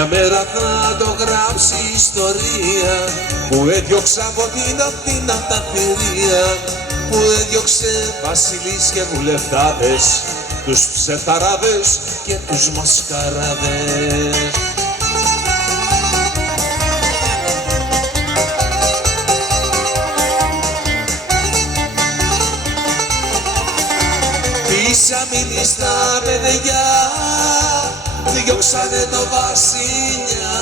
Μια μέρα θα το γράψει ιστορία που έδιωξα από την αυταφυρία, που έδιωξε βασιλείς και βουλευτάδες, τους ψευταράδες και τους μασκαράδες. Πίσα μείνει στα παιδιά, διώξανε το βασιλιά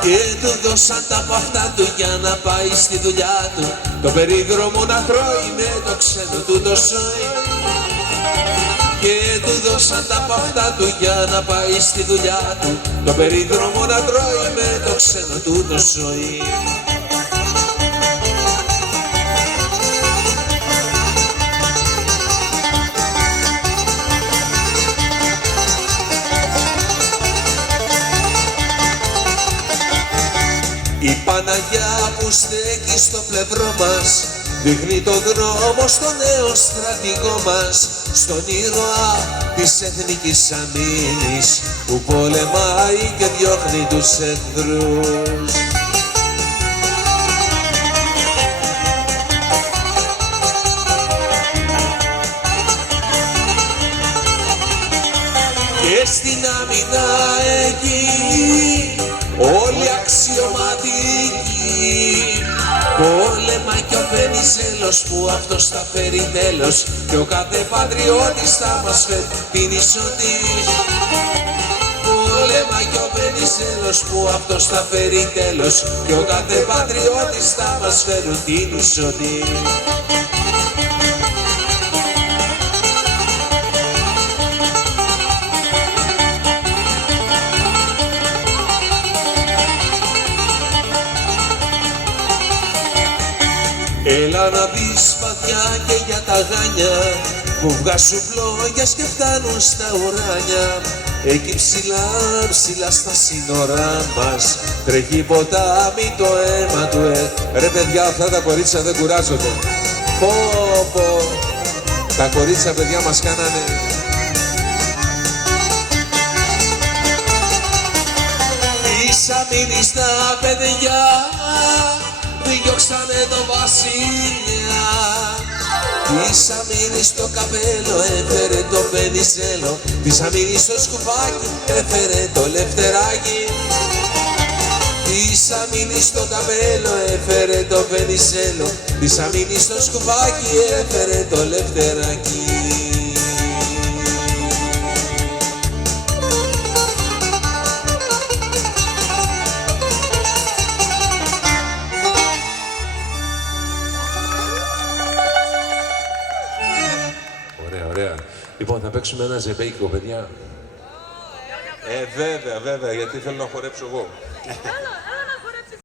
και του δώσαν τα παχτά του για να πάει στη δουλειά του, το περίδρομο να τρώει με το ξένο του το σόι. Και του δώσαν τα παχτά του για να πάει στη δουλειά του, το περίδρομο να τρώει με το ξένο του το σόι. Η Παναγιά που στέκει στο πλευρό μας δείχνει τον δρόμο στο νέο στρατηγό μας, στον ήρωα της εθνικής αμήνης που πολεμάει και διώχνει τους εχθρούς. Και στην άμυνα εκεί όλοι αξιωματικοί, πόλεμα κι ο Βενιζέλος που αυτός θα φέρει τέλος, και ο κάθε πατριώτης θα μας φέρει την ισοτή. Πόλεμα κι ο Βενιζέλος που αυτός θα φέρει τέλος, και ο κάθε πατριώτης θα μας φέρει την ισοτή. Έλα να δεις βαθιά και για τα γάνια που βγάζουν φλόγες και φτάνουν στα ουράνια. Εκεί ψηλά, ψηλά στα σύνορά μας τρέχει ποτάμι το αίμα του. Ρε παιδιά, αυτά τα κορίτσια δεν κουράζονται. Πω πω, τα κορίτσια παιδιά μας κάνανε. Ίσα μείνει στα παιδιά, διώξανε το βασιλιά. Της αμήνης στο καπέλο έφερε το Βενιζέλο, της αμήνης στο σκουφάκι έφερε το Λευτεράκι. Της αμήνης στο καπέλο έφερε το Βενιζέλο, της αμήνης στο σκουφάκι έφερε το Λευτεράκι. Ωραία. Λοιπόν, θα παίξουμε ένα ζεμπέικο, παιδιά. Βέβαια, γιατί θέλω να χορέψω εγώ.